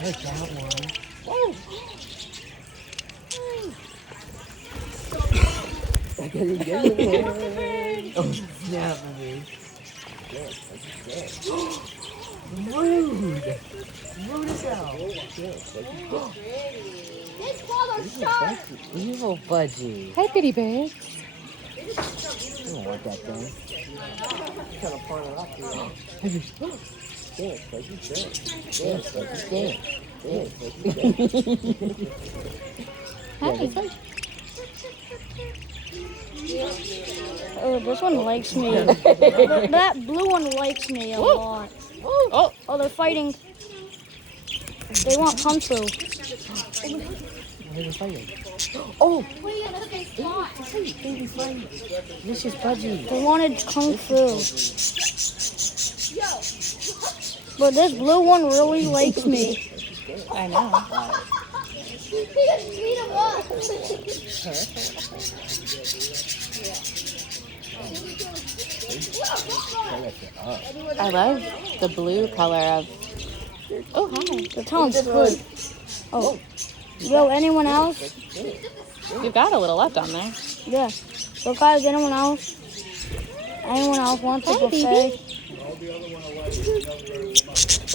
I got one. Oh! I gotta get it. Oh, snap me. Rude! Rude as hell. This father's sharp. Evil Budgie. Hi, bitty babe. I don't want that thing. I'm trying to pawn it off to you. Dance, Budgie, dance. Dance, Budgie, dance. Dance, Budgie, dance. Hi. Oh, this one likes me. That blue one likes me a lot. Oh, Oh, they're fighting. They want Kung Fu. They're fighting. Oh! They This is Budgie. wanted Kung Fu. But this blue one really likes me. I know. I love the blue color of. Oh, hi. The tongue's good. Oh. Yo, anyone else? You've got a little left on there. Yeah. So guys, anyone else? Anyone else want to buffet?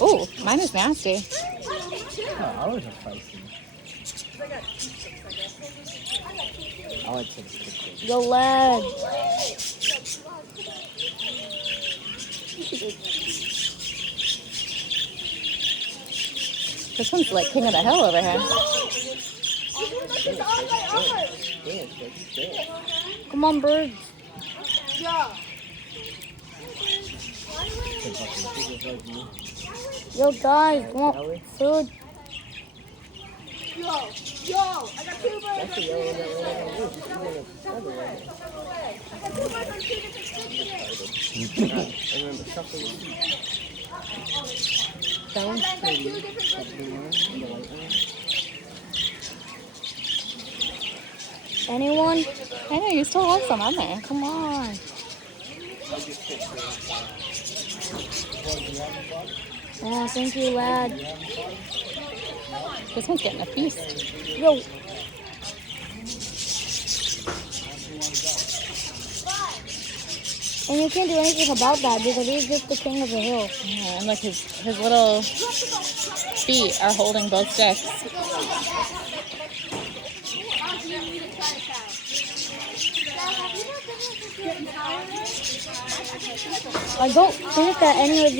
Oh, mine is nasty. Oh, ours are spicy. I like to. Yo, lad. This one's like king of the hill over here. Come on, birds. Yo, guys, come on. Food. Yo, I got 2 birds on 2 Sounds pretty. Anyone? I know, you still have some on there. Come on. Yeah, thank you, lad. This one's getting a feast. Yo. And you can't do anything about that because he's just the king of the hill. Yeah, and look, his little feet are holding both sticks. I don't think that any of